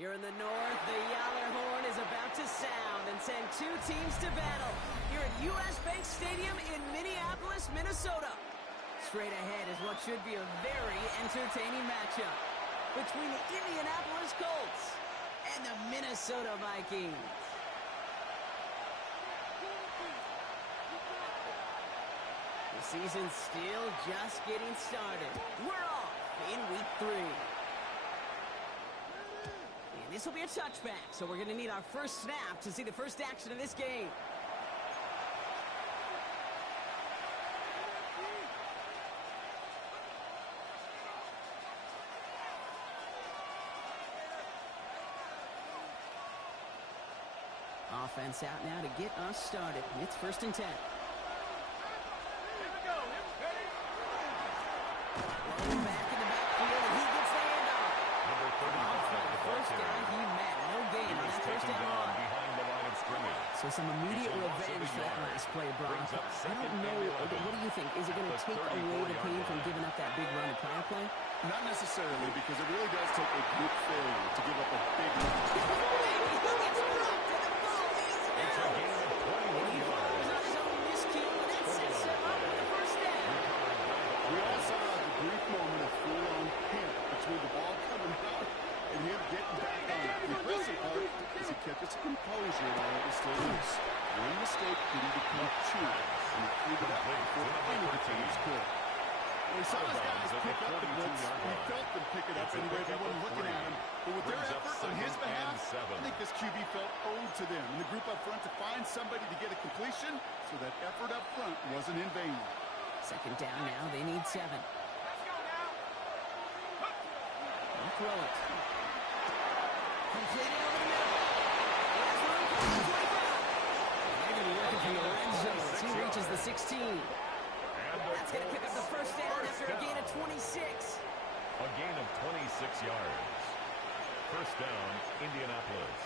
Here in the north, the Yaller horn is about to sound and send two teams to battle here at U.S. Bank Stadium in Minneapolis, Minnesota. Straight ahead is what should be a very entertaining matchup between the Indianapolis Colts and the Minnesota Vikings. The season's still just getting started. We're off in week 3. This will be a touchback, so we're going to need our first snap to see the first action of this game. Offense out now to get us started. It's 1st and 10. Rolling back in the backfield, and he gets the handoff. First guy he met. No gain on that first down run. So some immediate revenge for that last play, Brock. I don't know. What do you think? Is it going to take away the pain from giving up that big run and prior play? Not necessarily, because it really does take a group failure to give up a big run. It's a gain of 21 yards. On his own miscue, and that sets him up with the first down. We all saw the brief moment of full-on panic between the ball coming out and him getting back on it. The impressive part is he kept his composure while it was still loose. One mistake didn't become two, and he cleared it up before any of the teams could. When he saw his guys pick up the blitz, he felt them pick it up anyway. They weren't looking at him. But with their effort on his behalf, I think this QB felt owed to them and the group up front to find somebody to get a completion, so that effort up front wasn't in vain. 2nd down now. They need 7. They'll throw it. Completed over the middle. That's room for the 25. They're going to be working from the red zone as he reaches the 16. That's going to pick up the first down after a gain of 26. A gain of 26 yards. First down, Indianapolis.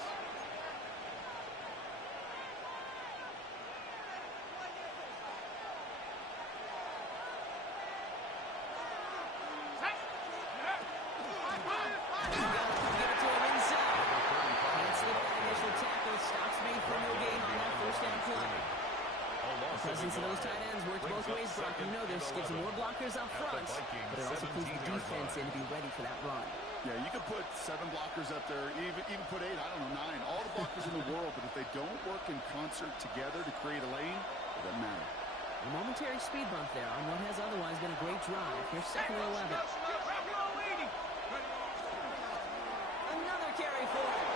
Presence of those tight ends works both ways, Brock. You know this. Gives them more blockers up front, but it also puts the defense in to be ready for that run. Yeah, you could put 7 blockers up there, even put 8, I don't know, 9. All the blockers in the world, but if they don't work in concert together to create a lane, it doesn't matter. A momentary speed bump there on what has otherwise been a great drive. Here's 2nd and 11. Another carry for him.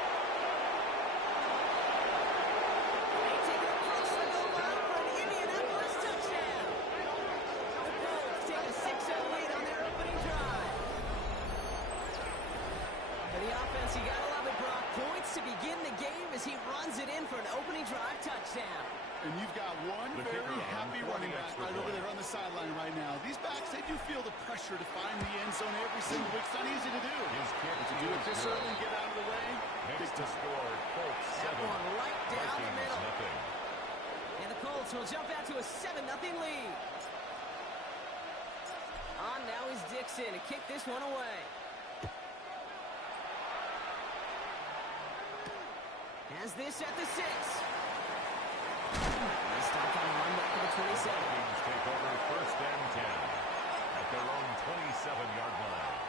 You gotta love it, Brock. Points to begin the game as he runs it in for an opening drive touchdown. And you've got one very happy running back right over there on the sideline right now. These backs, they do feel the pressure to find the end zone every single week. It's not easy to do. But to do it this early and get out of the way, big score, Colts 7. That one right down the middle. And the Colts will jump out to a 7-0 lead. On now is Dixon to kick this one away. Has this at the 6. They start on a run back to the 27. Vikings take over 1st and 10 at their own 27-yard line.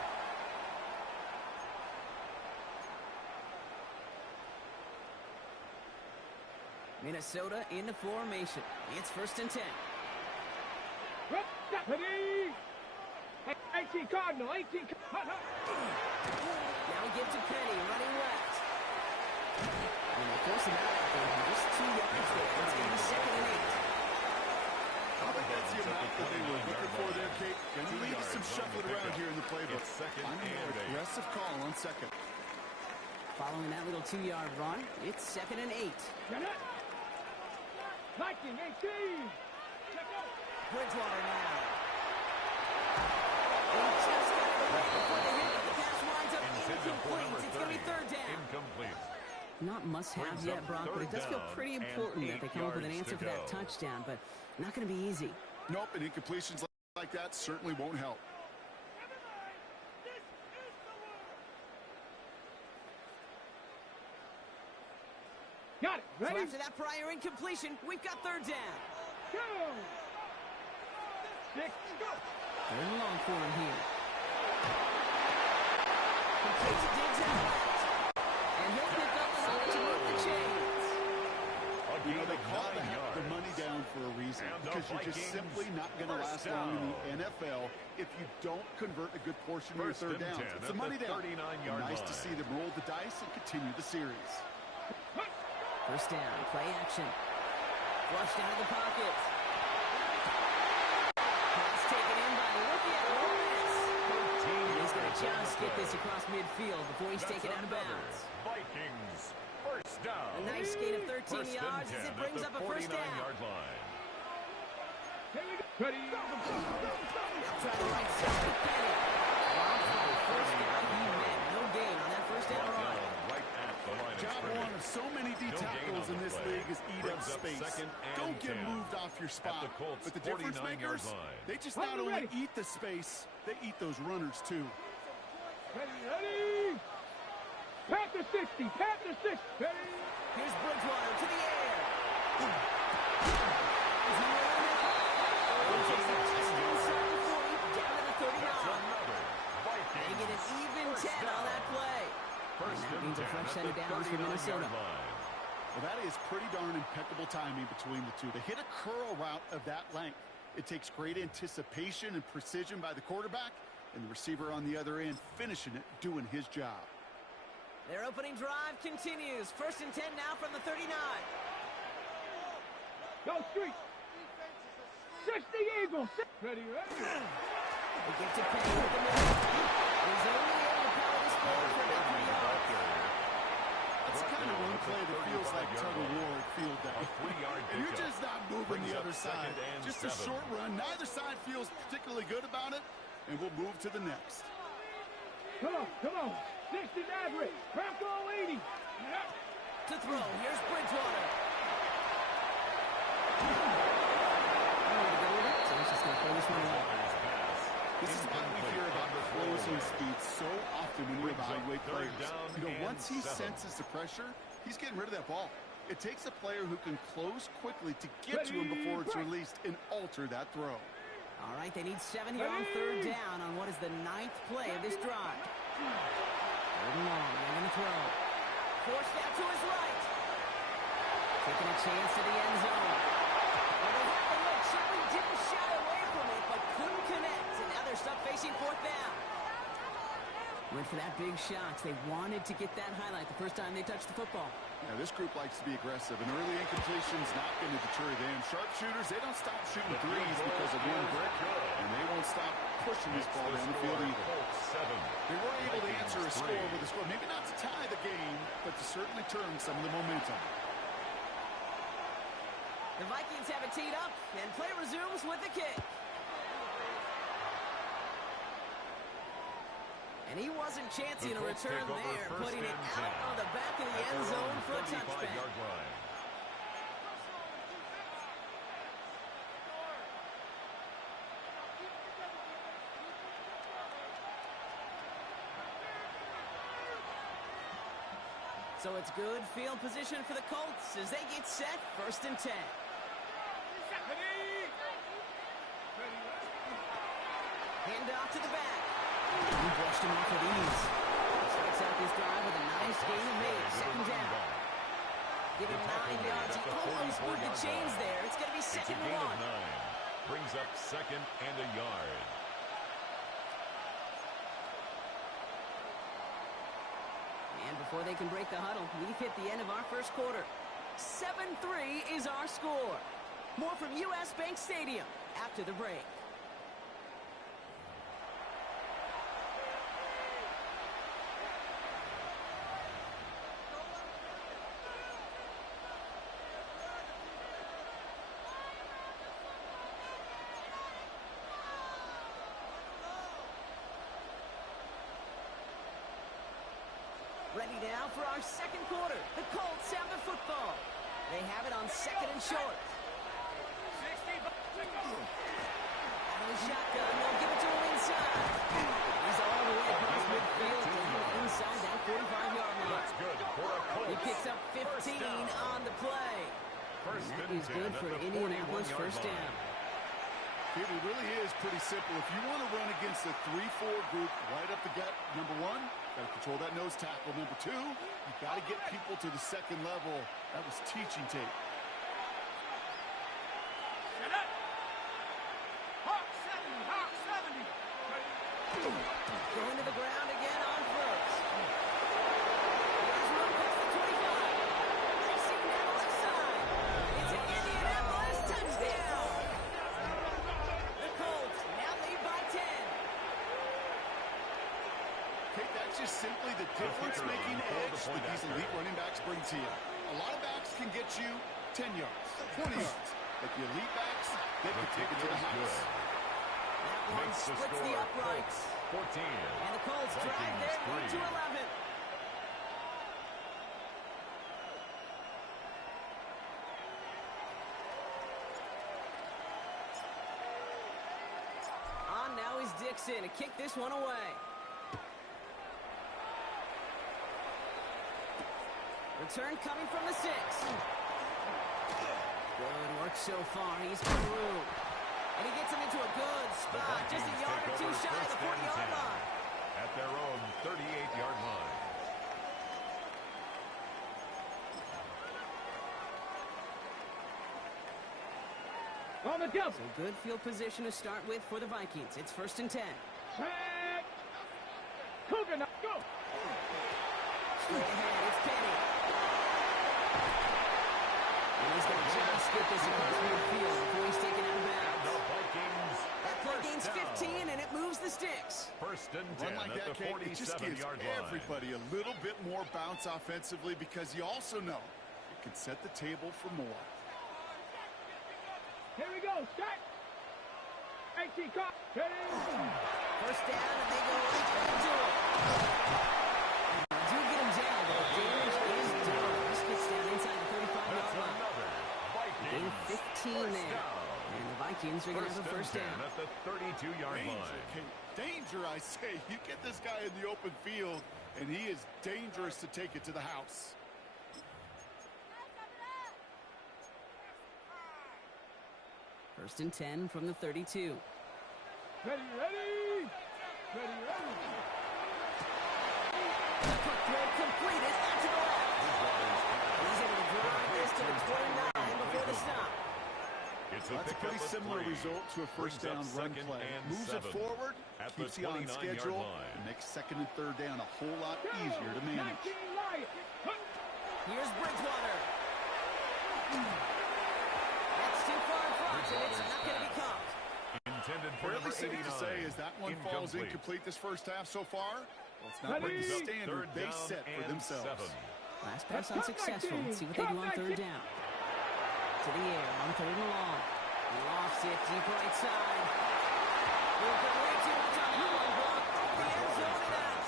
Minnesota in the formation. It's 1st and 10. Ready? 18 Cardinal, 18 Cardinal. Now we get to Penny running left. And they force him out after just 2 yards there. It's going to be 2nd and 8. I think that's the amount that they were looking for there, Kate. Going to leave some shuffling around here in the playbook. I'm an aggressive call on 2nd. Following that little 2-yard run, it's 2nd and 8. Viking 18. Bridgewater now. He just got it away before the hit. The pass winds up incomplete. It's going to be 3rd down. Incomplete. Not must-have yet, Brock, but it does feel pretty important that they come up with an answer for that touchdown, but not going to be easy. Nope, and incompletions like that certainly won't help. Got it. So Ready? after that prior incompletion, we've got third down. Go. 6, go. Third and long for him here. Completes it, digs out left. And he'll pick up enough to move the chains. You know, they call the money down for a reason, because you're just simply not going to last long in the NFL if you don't convert a good portion of your third downs. It's the money down. Nice to see them roll the dice and continue the series. First down, play action. Flushed out of the pocket. Pass taken in by the rookie out of Ole Miss. And he's going to just get this across midfield before he's taken out of bounds. Vikings, first down. A nice gain of 13 yards as it brings up a first down. Line. Here we go. Ready? Go. Try to right side to Penny. First down, he made no gain on that first down run. Right at the line of Job scrimmage. one of so many D tackles in this league is eat up space. Don't get moved off your spot. But the difference makers, they just not only eat the space, they eat those runners too. Ready? Pat the 60. Pat the 60. Ready? Here's Bridgewater to the air. Down to the 39. They get an even 10 on that play. And that means a fresh set of downs for Minnesota. Well, that is pretty darn impeccable timing between the two. To hit a curl route of that length, it takes great anticipation and precision by the quarterback, and the receiver on the other end finishing it, doing his job. Their opening drive continues. First and 10 now from the 39. Go street. 60 Eagles. Ready? They get to Penny with the middle. He's only able to power this forward for about 3 yards. It's kind of one play that feels like tug-of-war at field day. And you're just not moving the other side. Just a short run. Neither side feels particularly good about it, and we'll move to the next. Come on. 60 average. Crack all 80. To throw, here's Bridgewater. So he's just going to throw this one away. This is why we hear about closing speed so often when we evaluate players. You know, once he senses the pressure, he's getting rid of that ball. It takes a player who can close quickly to get to him before it's released and alter that throw. All right, they need 7 here on third down on what is the 9th play of this drive. Third and long, they're going to throw. Forced out to his right. Taking a chance to the end zone. Well, they had the look. Certainly didn't shy away from it, but couldn't connect. And now they're stuck facing fourth down. Went for that big shot. They wanted to get that highlight the first time they touched the football. Yeah, this group likes to be aggressive, and early incompletion's not going to deter them. Sharpshooters, they don't stop shooting threes because of one brick, and they won't stop pushing this ball down the field either. They were able to answer a score with a score. Maybe not to tie the game, but to certainly turn some of the momentum. The Vikings have it teed up, and play resumes with the kick. And he wasn't chancing a return there, putting it out on the back of the end zone for a touchback. So it's good field position for the Colts as they get set, first and 10. Hand off to the back. He brushed him off with ease. Starts out this drive with a nice gain of 8, second down. Give him 9 yards. He almost moved the chains there. It's going to be second and 1. Brings up second and a yard. And before they can break the huddle, we've hit the end of our first quarter. 7-3 is our score. More from U.S. Bank Stadium after the break. Ready now for our second quarter. The Colts have the football. They have it on second and short. Out of the shotgun, they'll give it to him inside. He's all the way across midfield, inside that 45-yard line. That's good for a Colts He picks up 15 on the play. And that is good for Indianapolis first down. It really is pretty simple. If you want to run against a 3-4 group right up the gut, number one, got to control that nose tackle. Number two, you got to get people to the second level. That was teaching tape. Shut up! Hawk 70, Hawk 70. Going to the ground again on first. There's one past the 25. Racing down the left side. It's an Indianapolis touchdown. The Colts now lead by 10. Okay, that's just simply the difference-making edge that these elite running backs bring to you. A lot of backs can get you 10 yards, 20 yards. But the elite backs, they can take it to the house. That one splits the uprights. 14. And the Colts drive their lead to 11. On now is Dixon to kick this one away. Return coming from the 6. Good work so far. He's through. And he gets him into a good spot. Just a yard or two shy of the 40-yard line. At their own 38-yard line. On the double. So good field position to start with for the Vikings. It's 1st and 10. Back. Cougar, now go. Straight ahead, it's Penny. And he's going to just get this across midfield before he's taken out of bounds. The Vikings. That play gains 15, and it moves the sticks. 1st and 10 like at the 47-yard line. Everybody a little bit more bounce offensively because you also know it can set the table for more. Here we go. Start. 18 car. First down, and they go right back to it. Do get him down, but the damage is done. This gets down inside the 35-yard line. Gain 15 there. And the Vikings are going to have a first down. At the 32-yard line. Danger, I say. You get this guy in the open field, and he is dangerous to take it to the house. First and 10 from the 32. Ready, ready. Ready, ready. The quick throw completed out to the left. He's able to drive this to the 29 before the stop. That's a pretty similar result to a first down run play. Moves it forward, keeps you on schedule, and makes 2nd and 3rd down a whole lot easier to manage. Here's Bridgewater. That's too far in front, and it's not going to be caught. Intended for Fairly number safe 89. to say as that one falls incomplete this first half so far. Well, it's not like the standard they set for themselves. Last pass unsuccessful. Let's see what they do on 3rd down. To the air on 3rd and long. Lofts it deep right side. Moving way too much on that one block. The end zone and out.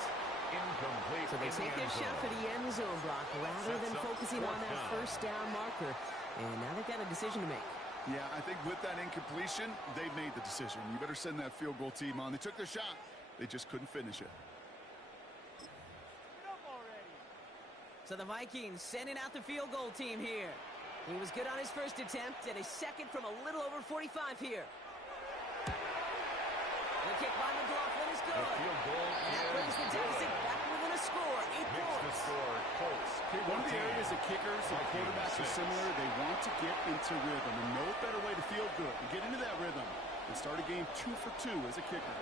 Incomplete. So they take their shot for the end zone block rather than focusing on that first down marker. And now they've got a decision to make. Yeah, I think with that incompletion, they've made the decision. You better send that field goal team on. They took their shot. They just couldn't finish it. So the Vikings sending out the field goal team here. He was good on his first attempt and a second from a little over 45 here. The kick by McLaughlin is good. The field goal and that brings the deficit back within a score, 8 Makes points. the score Colts. Okay, one of the areas that kickers and quarterbacks are similar, they want to get into rhythm. And no better way to feel good and get into that rhythm than start a game 2 for 2 as a kicker.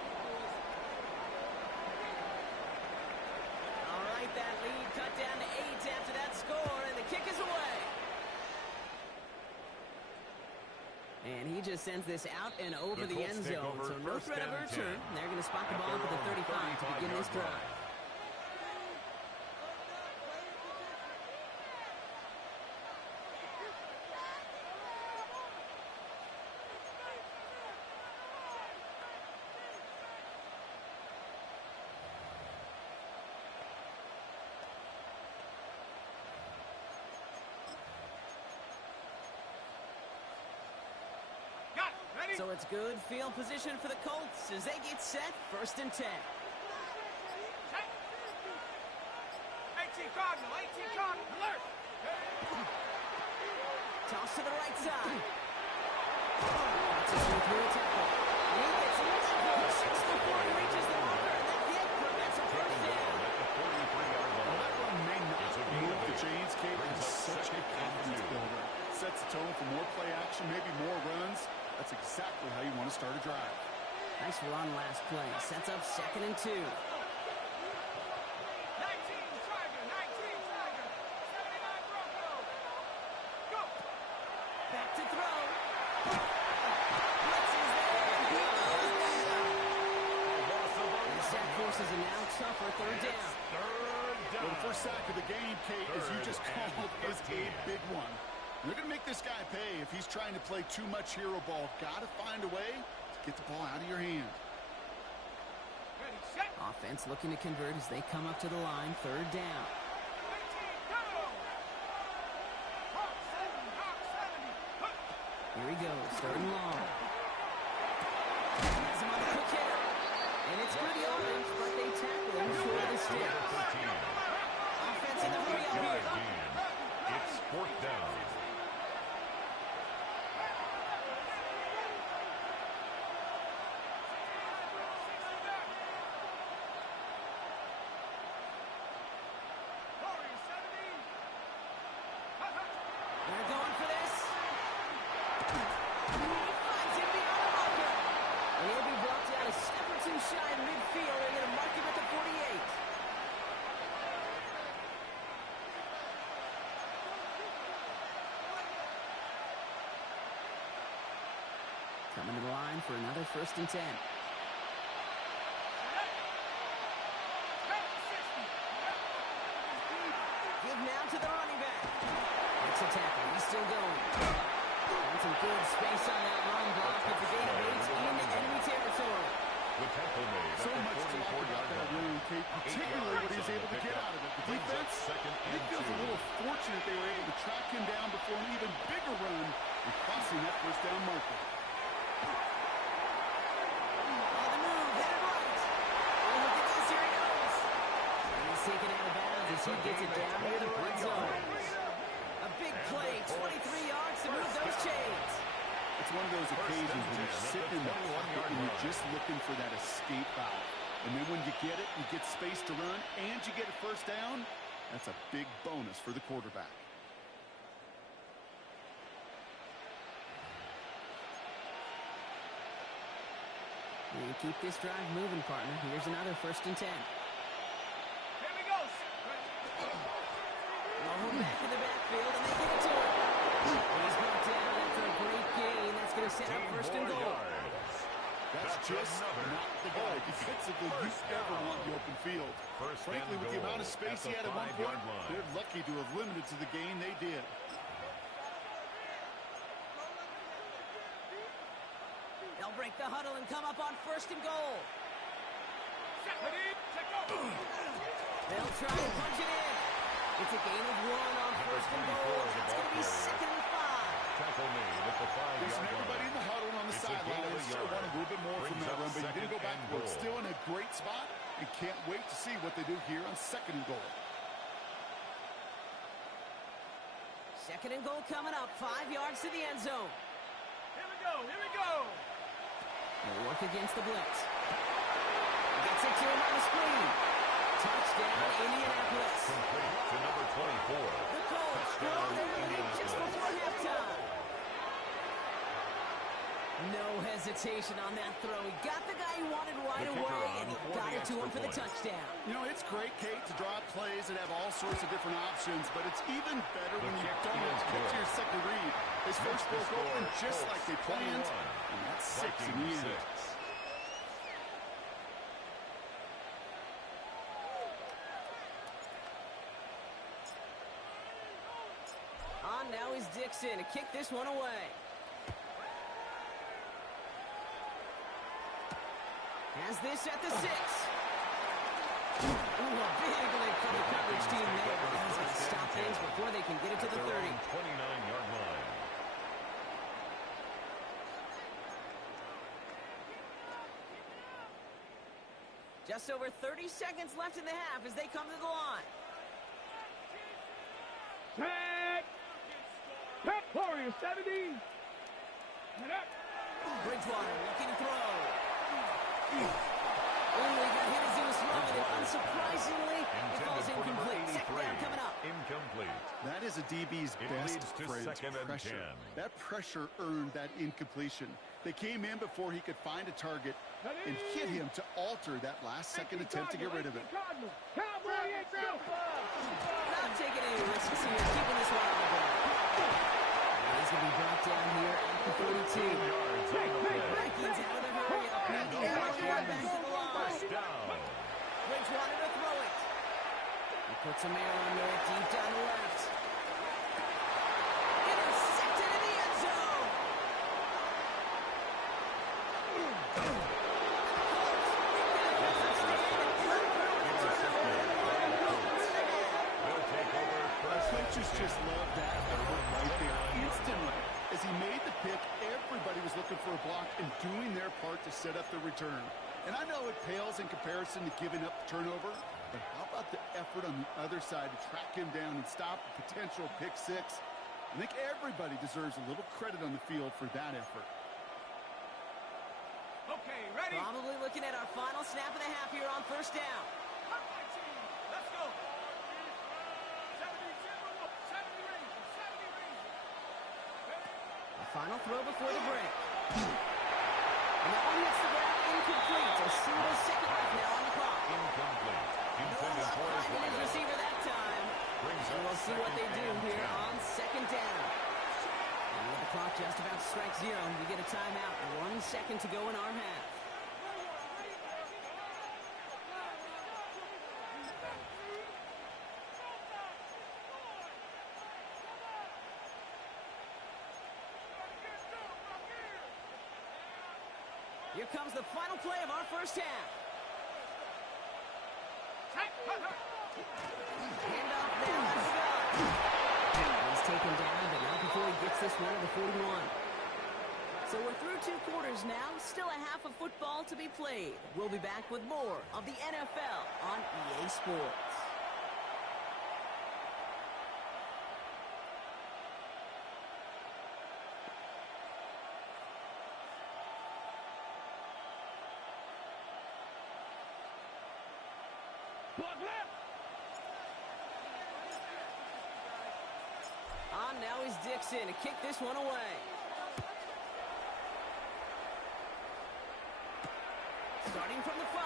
All right, that lead cut down to 8 after that score, and the kick is away. And he just sends this out and over the end zone. So no threat of a return. They're going to spot the ball for the 35 to begin this drive. So it's good field position for the Colts as they get set, 1st and 10. 18 Cardinal, alert! Toss to the right side. That's his way through a tackle. And he gets level just before he reaches the marker. And that hit prevents a first down. At the 43-yard line. Well, that run may not It's a move gain of the 8. chains, Kate. Brings It's up such a second and confidence 2. builder. Sets the tone for more play action, maybe more runs. That's exactly how you want to start a drive. Nice run last play. Sets up 2nd and 2. 19 Tiger, 19 Tiger, 79 Bronco. Go. Back to throw. Blitz is there. He goes down. The sack forces a now tougher 3rd down. Well, the first sack of the game, Kate, as you just called, is a big one. You're going to make this guy pay if he's trying to play too much hero ball. Got to find a way to get the ball out of your hand. Ready, set. Offense looking to convert as they come up to the line. 3rd down. 19, go. Hawk 70. Here he goes. 3rd and long. Has him on the quick hitter. And it's good yardage, but they tackle him short of the sticks. Offense in the hurry up here. It's 4th down. They're going for this. He finds him beyond the marker. And he'll be brought down a step or two shy of midfield. They're going to mark him at the 48. Coming to the line for another 1st and 10. Give now to the running back. Makes a tackle. He's still going. And some good space on that run block at the gain of 8 into enemy territory. The tackle made So at the much to like 44-yard about that line. run, Kate, particularly what he's able to get out of it. The defense, it feels a little fortunate they were able to track him down before an even bigger run and crossing that 1st down marker. On the move, headed right. Oh, look at this, here he goes. And he's taken out of bounds as he gets it down near the red zone. A big play, 23 yards to move those chains. It's one of those occasions when you're sitting in the pocket and you're just looking for that escape valve. And then when you get it, you get space to run, and you get a 1st down, that's a big bonus for the quarterback. You keep this drive moving, partner. Here's another 1st and 10. Here we go. Roll back to the backfield, and they get it to him. And he's brought down after a great gain. That's going to set up 1st and goal. That's just not the guy defensively you ever want in the open field. Frankly, with the amount of space he had at one point, they're lucky to have limited to the gain they did. They'll break the huddle and come up on 1st and goal. They'll try and punch it in. It's a gain of 1 on 1st and goal. That's going to be 2nd and 5. Tackle made at the 5-yard Listen, line. everybody in the huddle on the It's a gain sideline of a still yard. want a little bit more from Brings that up run, but he didn't go 2nd and backward. goal. Still in a great spot, and can't wait to see what they do here on 2nd and goal. 2nd and goal coming up. 5 yards to the end zone. Here we go. Here we go. They'll work against the blitz. Gets it to him on the screen. Touchdown, Indianapolis. Complete to number 24. The Colts go their lead just before halftime. No hesitation on that throw. He got the guy he wanted right The kicker away, on and he for got the it to him extra for the point. touchdown. You know, it's great, Kate, to draw up plays and have all sorts of different options, but it's even better when you kick don't is get to good. your second read. His first The broke open score, just Colts like they planned, 21, and that's 6 in the Vikings end. 6. On now is Dixon to kick this one away. Has this at the 6. Ooh, a big lick for the coverage team there. He's going to stop things before they can get it to the 30. 29-yard line. Just over 30 seconds left in the half as they come to the line. Tag. Tag. Warriors 70. And up. Bridgewater looking to throw. Oh, he got hit as he was throwing it. Unsurprisingly, it falls incomplete. Second down coming up. Incomplete. That is a DB's It best leads to phrase, second and pressure. 10. That pressure earned that incompletion. They came in before he could find a target and hit him to alter that last-second attempt to get rid of it. Not taking any risks here, keeping this one on the ground. He's going to be brought down here at the 42. Vikings out of the hurry-up, making their way back to the line. Bridgewater to throw it. He puts some air under it, deep down the left. Intercepted in the end zone. Coaches just love that effort right there instantly. As he made the pick, everybody was looking for a block and doing their part to set up the return. And I know it pales in comparison to giving up the turnover, but how about the effort on the other side to track him down and stop a potential pick six? I think everybody deserves a little credit on the field for that effort. Okay, ready? Probably looking at our final snap of the half here on first down. Let's go. 70 The final throw before the break. And that one hits the ground incomplete. A single second left now on the clock. Incomplete. Intended for his Finding his runner. receiver that time. And we'll see what they do here on second down. And with the clock just about to strike zero, we get a timeout. 1 second to go in our half. Here comes the final play of our first half. Handoff now at Scott. He's taken down, but not before he gets this one to the 41. So we're through 2 quarters now. Still a half of football to be played. We'll be back with more of the NFL on EA Sports. On now is Dixon to kick this one away. Starting from the 5.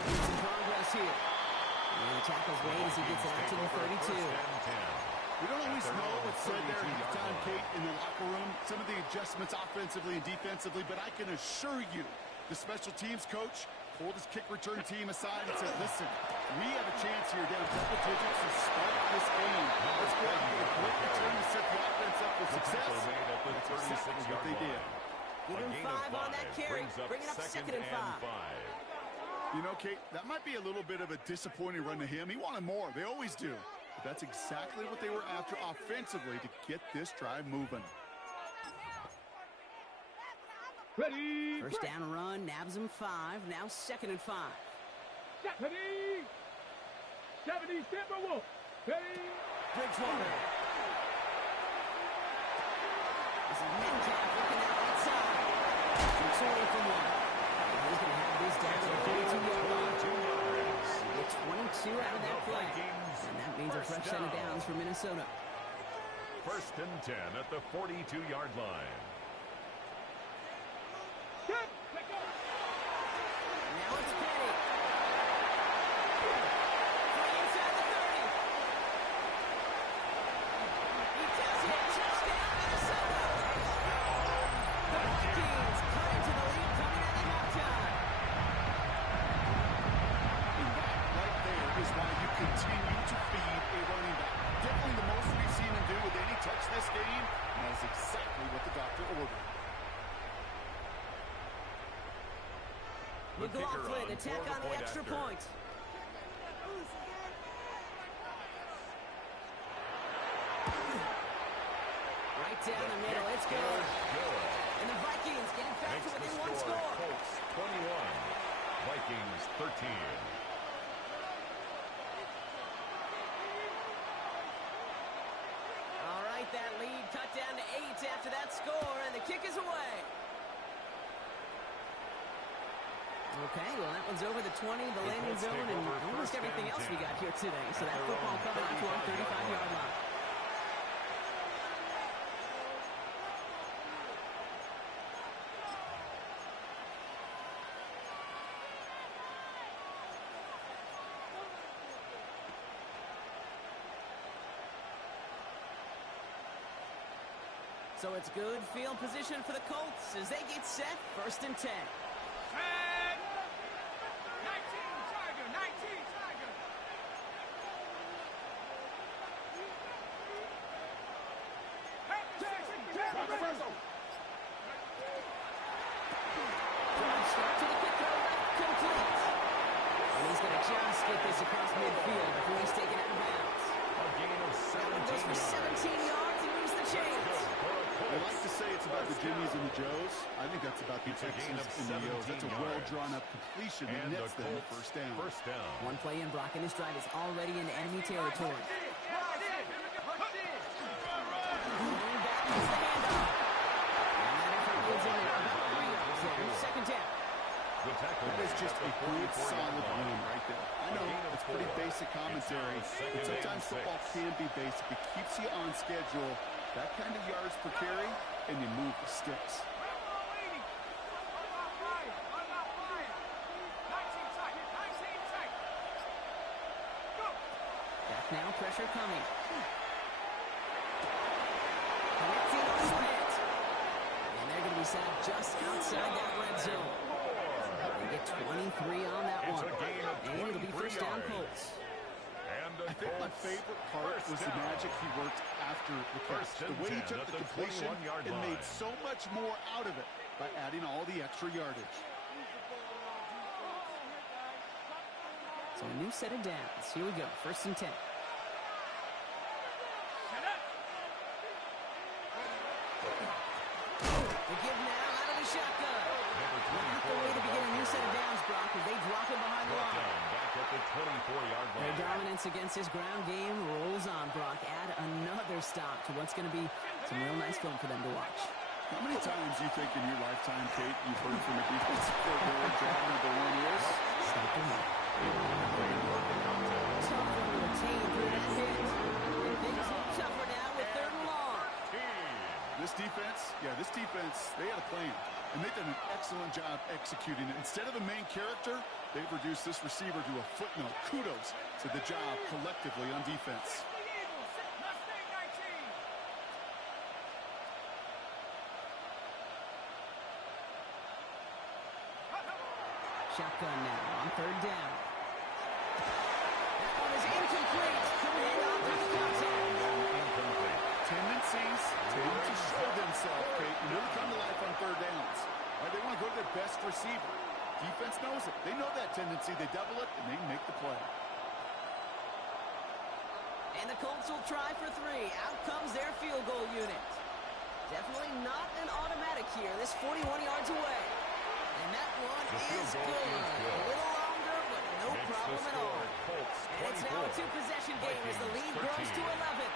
Making some progress here. And the tackle's made as he gets out to the 32. We don't always know what's said there at halftime, Kate, in the locker room. Some of the adjustments offensively and defensively, but I can assure you, the special teams coach pulled his kick return team aside and said, listen, we have a chance here down double digits to start this game. Let's go out and get a quick return to set the offense up for success. That's exactly what they did. Give him 5 on that carry. Bring it up second and 5. You know, Kate, that might be a little bit of a disappointing run to him. He wanted more. They always do. But that's exactly what they were after offensively to get this drive moving. Ready. First down run, nabs him 5. Now second and 5. Ready. 70 Timberwolves. Ready. Bridgewater. This is Metcalf looking out right side. Shoots away from one. And he's going to have this down to the 42-yard line. He gets 22 out of that play. And that means a fresh set of downs for Minnesota. First and 10 at the 42-yard line. Now it's Petty. From inside the 30. He does it. Touchdown, Minnesota. The Vikings cut into the lead coming out of halftime. And that right there is why you continue to feed a running back. Definitely the most we've seen him do with any touch this game. And that's exactly what the doctor ordered. McLaughlin attack on the extra point. Right down the middle, it's good. And the Vikings get it back to within 1 score. Colts 21, Vikings 13. street after that score, and the kick is away. Okay, well, that one's over the 20, the landing zone, and almost everything else we got here today. So that football coming out to our 35-yard line. So it's good field position for the Colts as they get set, 1st and 10. Start to the kick throw, complete. And he's going to just get this across midfield before he's taken out of bounds. A gain of 17 goes for 17 yards and moves the chains. I like to say it's about the Jimmies and the Joes. I think that's about the Texans and the Yo's. That's a well-drawn-up completion that nets them at first down. One play in, Brock, and this drive is already into enemy territory. Going back is the handoff. And that effort leads him about 3 yards there. 2nd down. That is just a good, solid win right there. I know it's pretty basic commentary, but sometimes football can be basic. It keeps you on schedule, that kind of yards per carry, and you move the sticks. Back now, pressure coming. Connecting on the hit. And they're going to be set up just outside that red zone. They get 23 on that one. And it'll be 1st down Colts. I think my favorite part was the magic he worked after the catch. The way he took the completion and made so much more out of it by adding all the extra yardage. So a new set of downs. Here we go. 1st and 10. The give now out of the shotgun. Not the way to begin a new set of downs, Brock, as they drop it behind the line. Back at the 24-yard line. Their dominance against this ground game rolls on, Brock. Add another stop to what's going to be some real nice film for them to watch. How many times do you think in your lifetime, Kate, you've heard from a defensive coordinator job number 1 is? Stop them up. Tough one to attain through that hit. And things look tougher now with 3rd and long. This defense, they had a plan. And they've done an excellent job executing it. Instead of a main character, they've reduced this receiver to a footnote. Kudos to the job collectively on defense. Shotgun now on 3rd down. That one is incomplete. Couldn't hang on through the contact. Tendencies tend to show themselves, Kate, and really come to life on 3rd downs. Right, they want to go to their best receiver. Defense knows it. They know that tendency. They double it, and they make the play. And the Colts will try for 3. Out comes their field goal unit. Definitely not an automatic here. This 41 yards away. And that one is good. A little longer, but no problem at all. And it's now a 2-possession game as the lead grows to 11.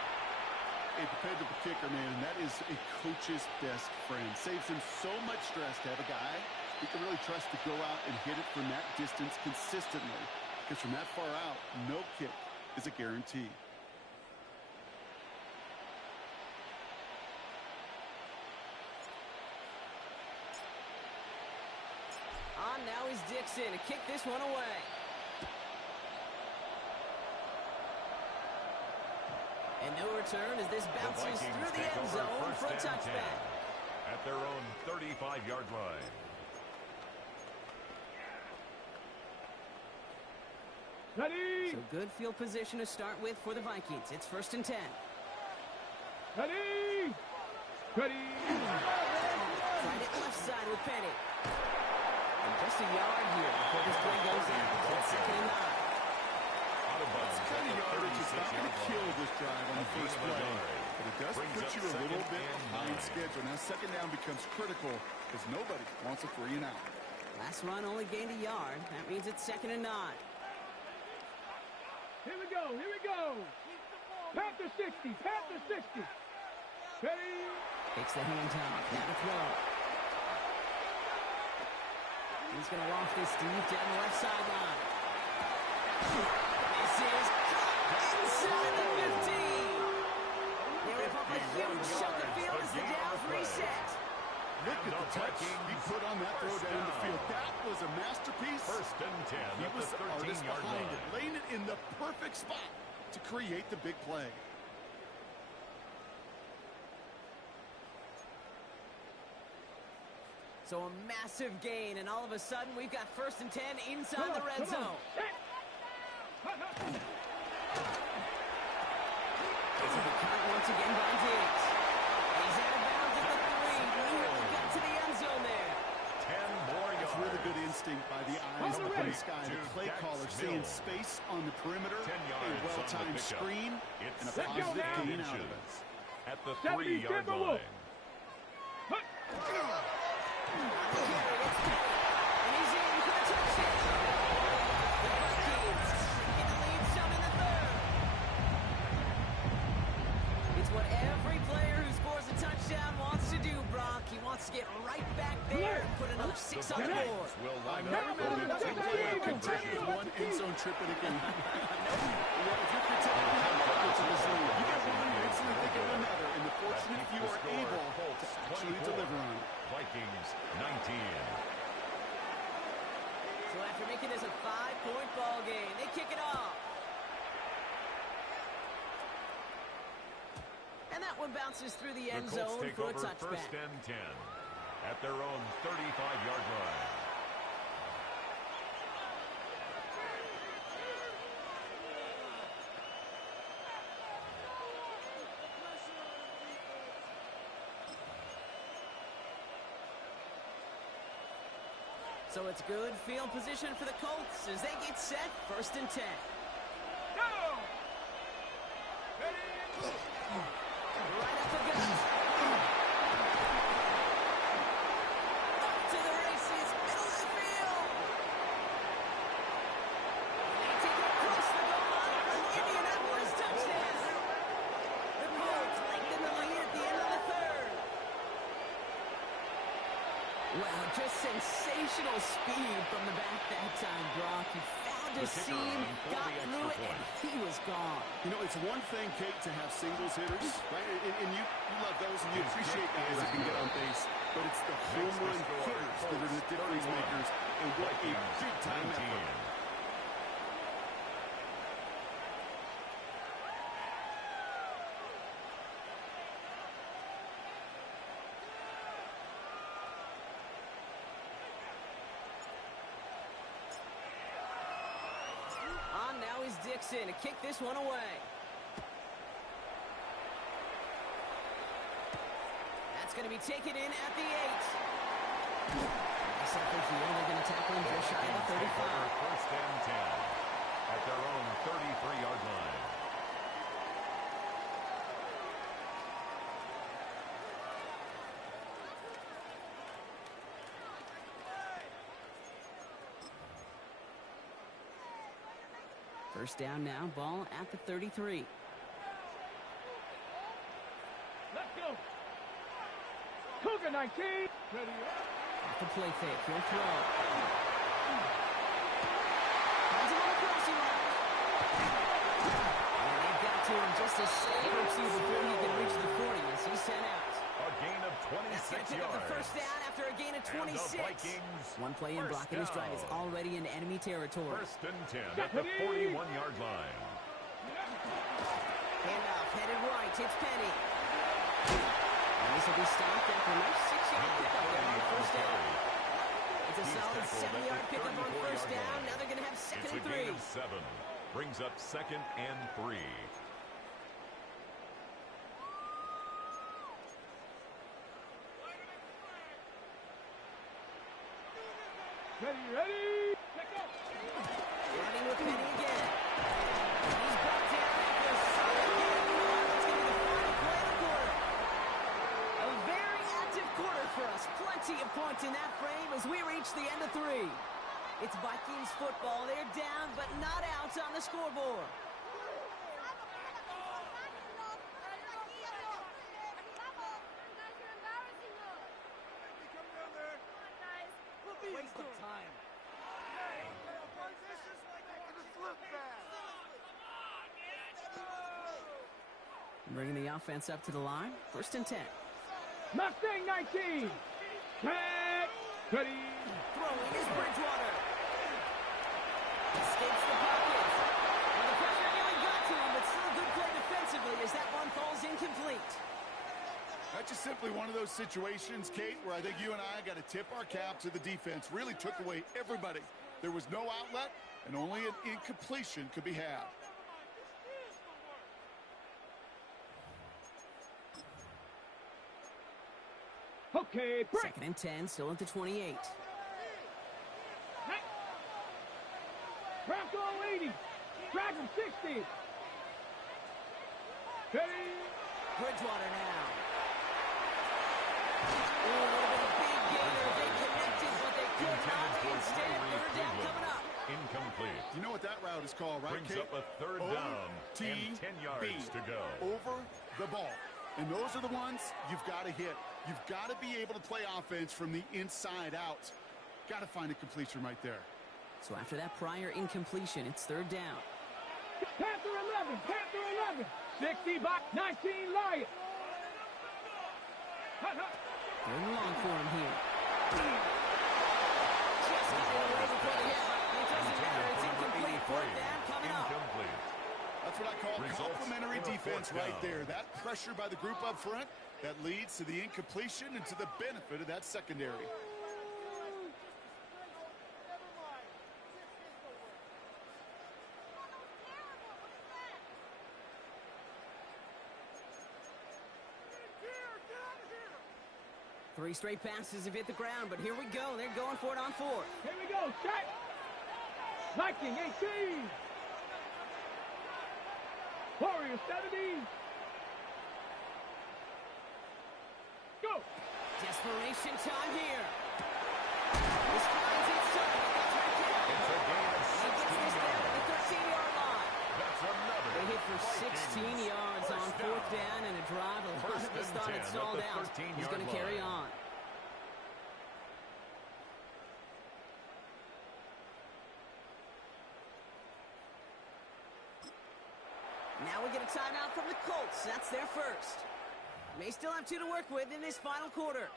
A dependable kicker, man, and that is a coach's best friend. Saves him so much stress to have a guy he can really trust to go out and hit it from that distance consistently. Because from that far out, no kick is a guarantee. On now is Dixon to kick this one away. And no return as this bounces through the end zone for a touchback. At their own 35-yard line. Ready? So good field position to start with for the Vikings. It's 1st and 10. Ready? Ready? Tried it left side with Penny. And just a yard here before this play goes out. It's 2nd and 9. That's the kind of yardage it's not going to kill this drive on the first play. But it does put you a little bit behind schedule. Now 2nd down becomes critical because nobody wants a 3 and out. Last run only gained a yard. That means it's 2nd and 9. Here we go, here we go. Panther 60, Panther 60. Ready? Takes the hand off. Now to throw. He's going to loft this deep down the left sideline. This is inside the 15. They rip off a huge chunk of field as the downs reset. Look at the touch he put on that throw down the field. That was a masterpiece. First and 10 He at was the the artist 13-yard behind line. it, laying it in the perfect spot to create the big play. So a massive gain, and all of a sudden we've got first and 10 inside the red zone. It's a big cut once again by Diggs. He's out of bounds at the 3. Nearly got to the end zone there. 10 more yards. It's really good instinct by the eyes Number up in the 3, sky. The to play Dax caller seeing Mills. space on the perimeter, 10 a yards well-timed on the pickup. screen, It's and a second positive down gain out of it. inches at the 70 3-yard Timberwolves. line. And he's in for a touchdown. The Vikings get the lead some in the third. It's what every player who scores a touchdown wants to do, Brock. He wants to get right back there and put another 6 on the board. Will line Never up for been the a big player two-point content conversion. with one end zone trip in a game. Well, if you're content with one buckets in this league, you get one, you instantly think of another, and the fortunate few are able to actually 24. deliver on it. Vikings 19. So after making this a 5-point ball game, they kick it off. And that one bounces through the The end Colts zone take for a over first touchback. and 10 at their own 35-yard line. So it's good field position for the Colts as they get set first and 10. Go! Right up the gut. Up to the races, middle of the field. They take it across the goal line for an Indianapolis touchdown. The Colts lengthen the lead at the end of the third. Wow, just sensational speed from the back that time, Brock. He found a The kicker seam, in for got the extra through it, point. and he was gone. You know, it's one thing, Kate, to have singles hitters, right? And you love those, and you appreciate guys that can get on base. But it's the home Makes the run score hitters that are the Colts difference 31. makers. And what a Vikings big-time 19. effort. On now is Dixon to kick this one away. That's going to be taken in at the 8. Nice effort here. They're going to tackle him just shy of the Take over 35. first and 10 at their own 33-yard line. First down now, ball at the 33. Let's go! Cougar 19! Ready Off the play fake, he'll throw. Finds him on the crossing line. And they've got to him just a second or two before he can reach the 40 as he's sent out. A gain of That's going to 26 pick up the yards. first down after a gain of And the 26. Vikings One play in first blocking his drive is down. already in enemy territory. First and 10 at the 41-yard line. Handoff, headed right, it's Penny. And this will be stopped after a nice 6-yard pickup there on first down. It's a He's solid tackled at the 7-yard pickup on 34-yard first down. line. Now they're going to have It's second a and gain 3. of 7. Brings up second and 3. Ready? Let's go! Running with Penny again. And he's brought down after a solid gain. It's going to be the final play of the quarter. A very active quarter for us. Plenty of points in that frame as we reach the end of 3. It's Vikings football. They're down, but not out on the scoreboard. Bringing the offense up to the line. 1st and 10. Mustang 19. Tag. Ready. Throwing is Bridgewater. Escapes the pocket. Well, the pressure nearly got to him, but still a good play defensively as that one falls incomplete. That's just simply one of those situations, Kate, where I think you and I got to tip our cap to the defense. Really took away everybody. There was no outlet, and only an incompletion could be had. Okay, break. 2nd and 10, still at the 28. Bronco 80. Drag him 60. Ready. Bridgewater now. Oh, a little bit of big gainer. They connected, but they could not. Instead, 3rd down coming up. Incomplete. You know what that route is called, right, Brings Kate? up a 3rd down and 10 yards to go. Over the ball. And those are the ones you've got to hit. You've got to be able to play offense from the inside out. Got to find a completion right there. So after that prior incompletion, it's 3rd down. Panther 11. Panther 11. 60 box 19 Lion. Hut, hut. 3rd and long for him here. Just got it away before the hit. It doesn't matter. It's incomplete. 4th down coming up. Incomplete. That's what I call Results complimentary in a defense 4th right down. there. That pressure by the group up front, that leads to the incompletion and to the benefit of that secondary. Three straight passes have hit the ground, but here we go. They're going for it on 4th. Here we go. Check. Viking 18. Warrior 70. Go. Desperation time here. This finds its target. That's right there. It's a gain of He gets 16 this down at yards. the 13-yard line. That's another. They hit for 16 yards on 4th down and a drive. A lot of us First and thought 10 it at stalled the out. 13-yard He's going to carry line. on. Now we get a timeout from the Colts. That's their first. May still have 2 to work with in this final quarter.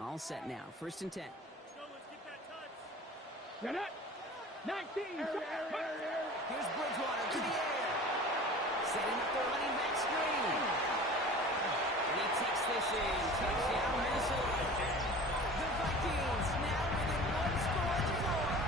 All set now. 1st and 10. Get it. 19. Here's Bridgewater to the air. Setting up the running back screen. And he takes this in. Touchdown, Minnesota. The Vikings now within 1 score at the 4th.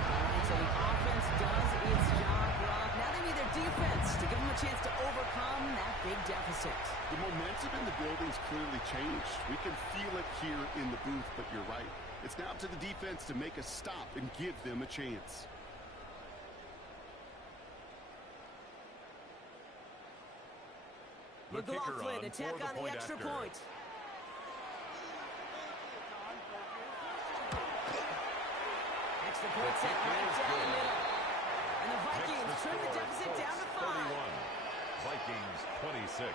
All right, so the offense does its job, Brock. Now they need their defense to give them a chance to overcome that big deficit. The momentum in the building's clearly changed. We can feel it here in the booth, but you're right. It's now up to the defense to make a stop and give them a chance. The kicker McLaughlin on attack for the on the point extra after. point. Extra point set right down the middle. And the Vikings Makes trim the score deficit Colts down to 5. 31. Vikings 26.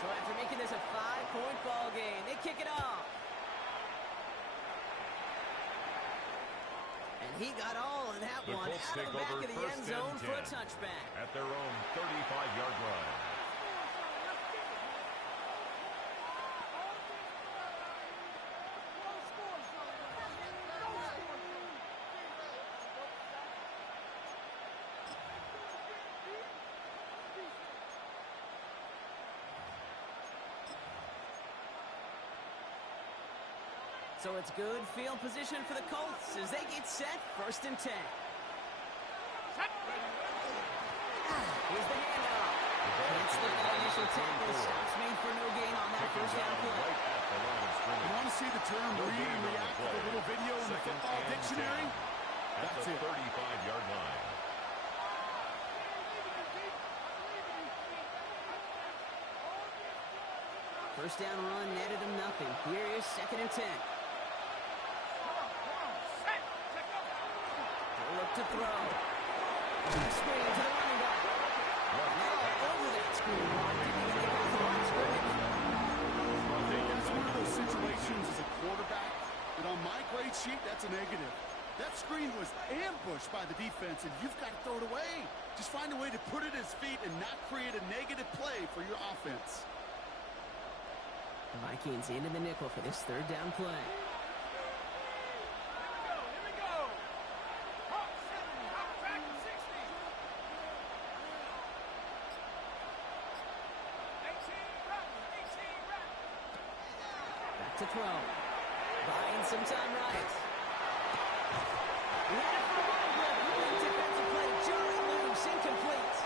So after making this a 5-point ball game, they kick it off. And he got all of that The one Colts out of take the back over of the end 1st zone and for a 10 touchback. at their own 35-yard line. So it's good field position for the Colts as they get set. 1st and 10. Here's the handoff. Can't slip that initial tackle. Stops made for no gain on that Taken 1st down down play. right at the line of You scrimmage. want to see the term No read gain and on the react to the play. little video in the Second football and dictionary? 10 at That's the it. 35-yard line. First down run netted him nothing. Here is 2nd and 10. They'll look to throw. Screen to the running back. Now over that screen. Didn't even get past the line of scrimmage. I think that's one of those situations as a quarterback that on my grade sheet, that's a negative. That screen was ambushed by the defense, and you've got to throw it away. Just find a way to put it at his feet and not create a negative play for your offense. The Vikings into the nickel for this 3rd down play. Back to throw. Buying some time right. He had it for a moment. Defensive play. Jarring loose. Incomplete.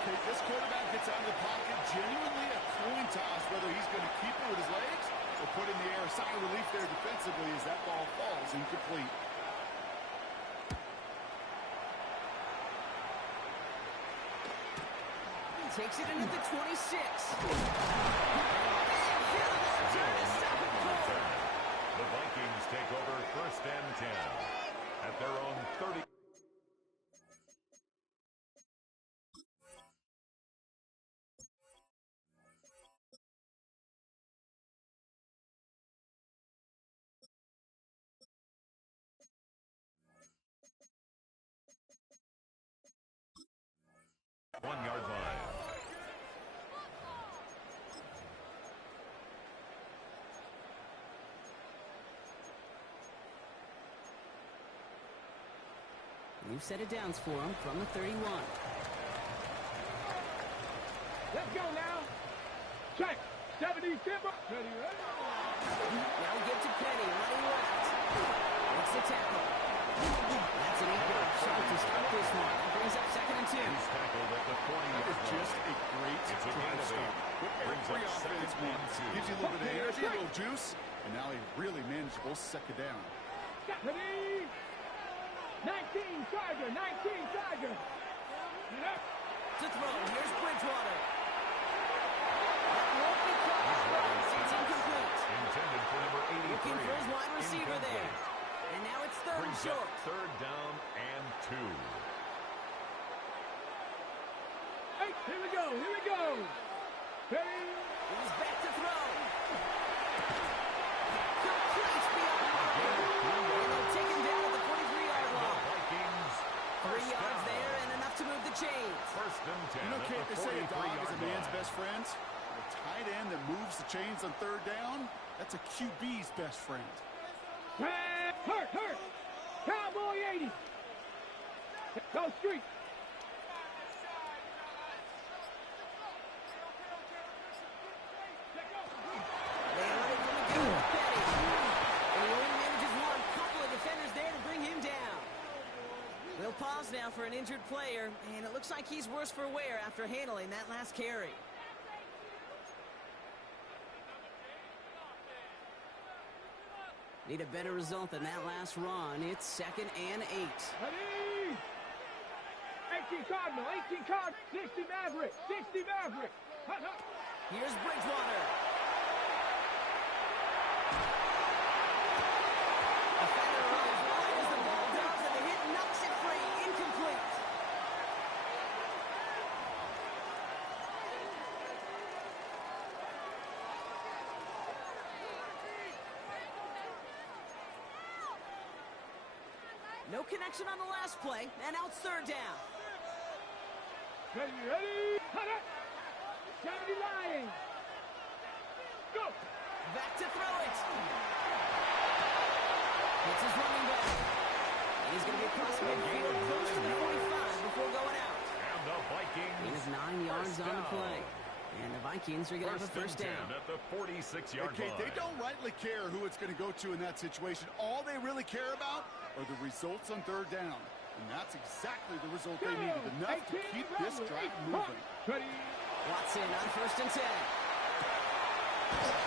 Okay, this quarterback gets out of the pocket, genuinely a coin toss, whether he's going to keep it with his legs or put in the air. A sigh of relief there defensively as that ball falls incomplete. He takes it into the 26. The Vikings take over 1st and 10 at their own 30. One-yard line. New set of downs for him from the 31. Let's go now. Check. 70 timber. Ready, ready. Now we get to Penny running left. Makes the tackle. That's an 8-yard shot to start this one. Brings up 2nd and 2. He's tackled at the 40-yard It's just a great drive start. What every offense wants. Gives you a little bit of energy, a little juice, and now a really manageable 2nd down. Ready. 19 Charger. 19 Charger. To throw. Here's Bridgewater. That won't be caught. It's incomplete. Intended for number 83. Looking for his wide receiver there. And now it's 3rd and Brings short. up 3rd down and 2. Hey, here we go. Here we go. Ready. He's back to throw. Complete beyond marker. And they'll take him down at the 43-yard line. Vikings 3 yards there and enough to move the chains. 1st and 10 You know, at Kate, the they say a dog is 43-yard a man's line. best friend. A tight end that moves the chains on 3rd down, that's a QB's best friend. Hurt. Cowboy 80. Go street. They run it from the good with Petty. And he only manages one. Couple of defenders there to bring him down. We'll pause now for an injured player, and it looks like he's worse for wear after handling that last carry. Need a better result than that last run. It's 2nd and 8. Ready. 18 Cardinal. 18 Cardinal. 60 Maverick. 60 Maverick. Here's Bridgewater. Defender runs wide as the ball does, and the hit knocks it free. Incomplete. No connection on the last play, and now it's 3rd down. Ready. Cut it. 70 Lions. Go. Back to throw it. It's his running back. He's going to be across midfield close to the 45 before going out. And the Vikings. He has 9 yards on the play. And the Vikings are going to have a first down. At the 46-yard Okay, line. they don't rightly care who it's going to go to in that situation. All they really care about are the results on 3rd down. And that's exactly the result they needed. Enough to keep this drive moving. Ready. Watson on 1st and 10.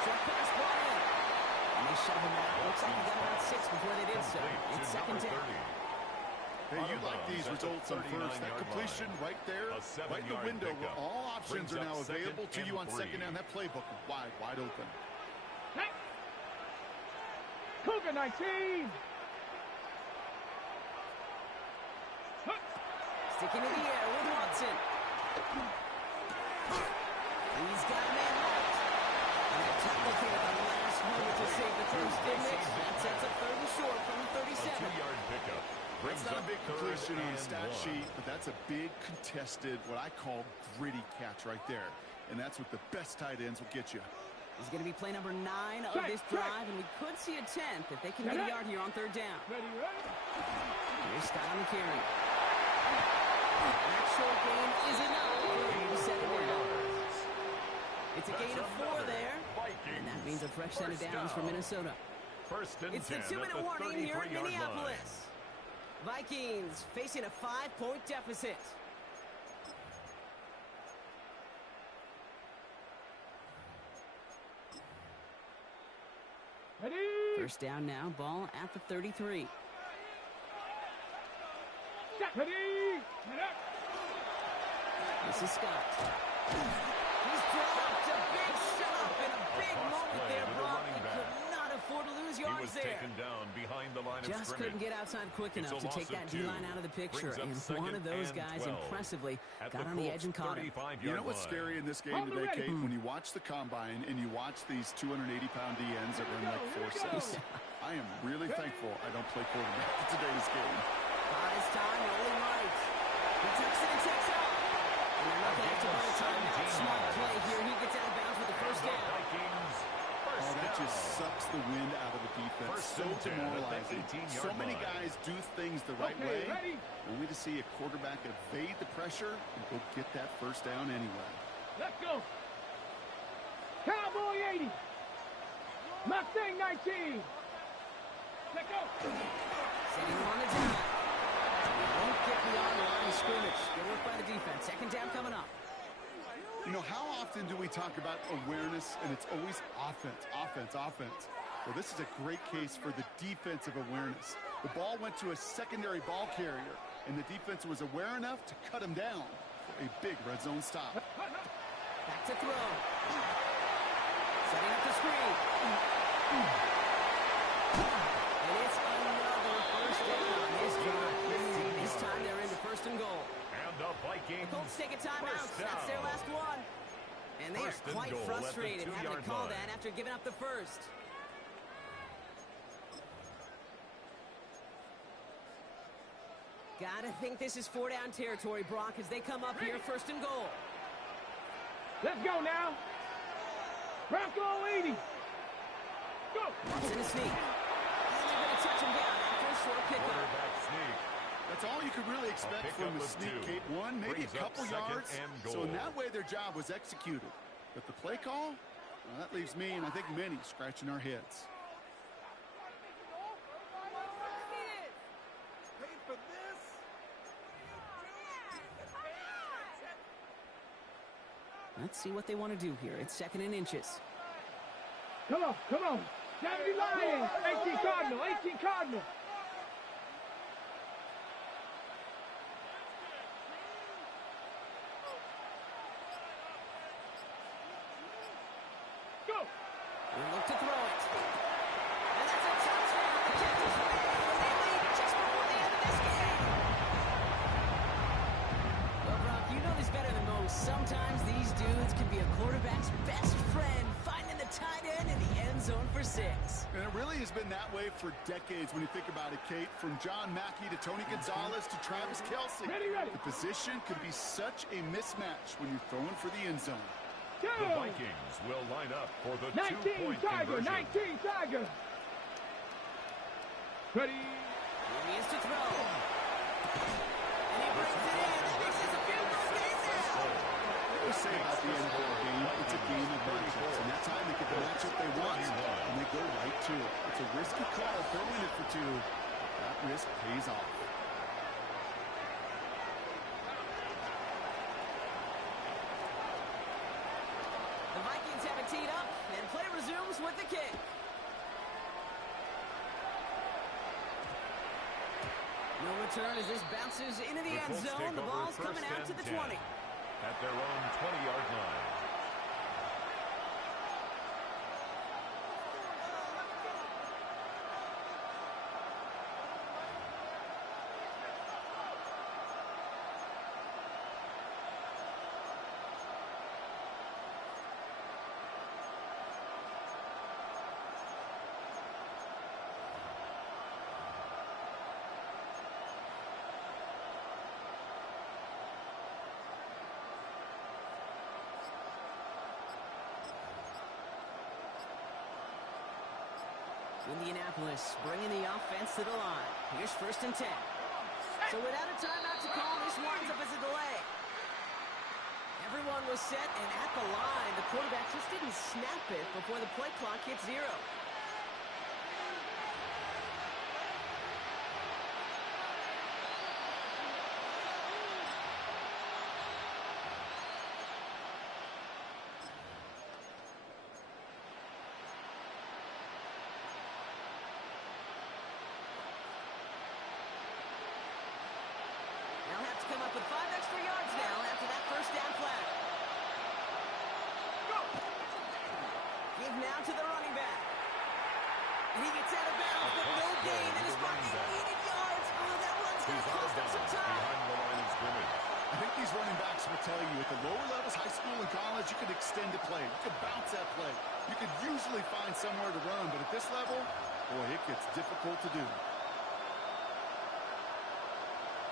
Short pass ball in. And they shove him out. Looks like he got about 6 before they did so. It's 2nd down. Hey, you like these results on first. That completion right there, right in the window where all options are now available to you on second down. That playbook wide open. Hey. Cougar 19. Sticking in the air with Watson. He's got a man left. And a tackle came at the last moment to save the first, didn't it? That sets up third and short from the 37. A 2-yard pickup. It's not a big completion on the stat sheet, but that's a big contested, what I call gritty catch right there. And that's what the best tight ends will get you. This is going to be play number 9 of this drive, and we could see a 10th if they can get a yard here on third down. Ready? Here's Scott on the carry. That short gain is enough to set it down. It's a gain of 4 there, and that means a fresh set of downs for Minnesota. It's the 2-minute warning here in Minneapolis. Vikings facing a 5-point deficit. Ready? First down now, ball at the 33. Ready? This is Scott. He's dropped a big shot in a big moment there, Brock. He could not afford to lose yards he was there. Taken down behind the line of Just couldn't get outside quick enough to take that D-line out of the picture. And one of those guys impressively got on the edge and caught him. You know what's scary in this game today, Kate? When you watch the combine and you watch these 280-pound DNs that run like 4.6. I am really thankful I don't play quarterback in today's game. This time, rolling right. He takes it and takes off. And they're not going to have to run a timeout. Smart play here. He gets out of bounds with the first down. Oh, that just sucks the wind out of the defense. So demoralizing. So many guys do things the right way, only to see a quarterback evade the pressure and go get that first down anyway. Let's go. Cowboy 80. Mustang 19. Let's go. Setting him on the down. He won't get beyond the line of scrimmage. Good work by the defense. Second down coming up. You know, how often do we talk about awareness, and it's always offense, offense, offense? Well, this is a great case for the defensive awareness. The ball went to a secondary ball carrier, and the defense was aware enough to cut him down for a big red zone stop. Back to throw. Setting up the screen. And it's another first down on this drive. This time they're into first and goal. And the Vikings. The Colts take a timeout. That's their last one. And they are quite frustrated having to call that after giving up the first. Gotta think this is 4-down territory, Brock, as they come up here first and goal. Let's go now. Bronco 80. Go. Watson a sneak. And they're going to touch him down after a short pickup. That's all you could really expect from the sneak, Kate. One, maybe a couple yards. So in that way, their job was executed. But the play call, well, that leaves me and I think many scratching our heads. Let's see what they want to do here. It's 2nd and inches. Come on, come on. 70 Lions, 18 Cardinal, 18 Cardinal. Go. They look to throw it. And that's a touchdown. The Kansas City lead just before the end of this game. Well, Brock, you know this better than most. Sometimes these dudes can be a quarterback's best friend, finding the tight end in the end zone for 6. And it really has been that way for decades when you think about it, Kate. From John Mackey to Tony Gonzalez to Travis Kelce. Ready. The position could be such a mismatch when you're throwing for the end zone. The Vikings will line up for the 19 2-point Tiger, conversion. 19 Tiger. Ready. Here he is to throw. And he brings it in. And this is a field goal game now. What we say about the NFL game, it's a game of matchups. And that time they get the matchup they want, and they go right to it. It's a risky call, throwing it for 2. That risk pays off. The Vikings have it teed up, and play resumes with the kick. No return as this bounces into the end Colts zone. take The over ball's first coming out to and the 10 20. at their own 20-yard line. Indianapolis bringing the offense to the line. Here's 1st and 10. So without a timeout to call, this winds up as a delay. Everyone was set, and at the line, the quarterback just didn't snap it before the play clock hit 0. They'll have to come up with 5 extra yards now after that 1st down flag. Give now to the running back. And he gets out of bounds, but no gain. And his pocket needed yards. Oh, that run's going to cost him some time. Behind the line of scrimmage. I think these running backs will tell you at the lower levels, high school and college, you could extend a play. You could bounce that play. You could usually find somewhere to run. But at this level, boy, it gets difficult to do.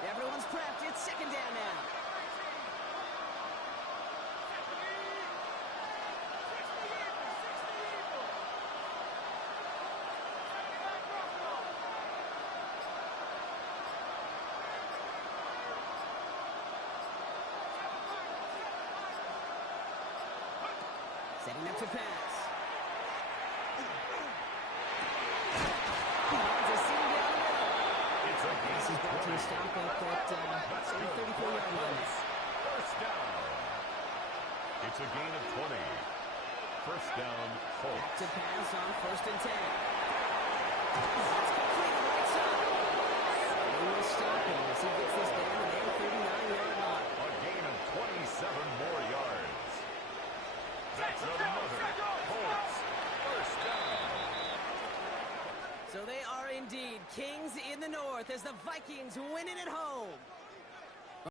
Everyone's prepped. It's 2nd down now. Setting up to pass. It's a seam down the middle. It's a gain This is of brought to a 20. stop at that 34-yard line. First down. It's a gain of 20. First down, Back Colts. to pass on 1st and 10. That's complete right side. They will stop him as he gets this down to their 39-yard line. A gain of 27 more yards. That's another Colts first down. So they are indeed kings in the north as the Vikings win it at home.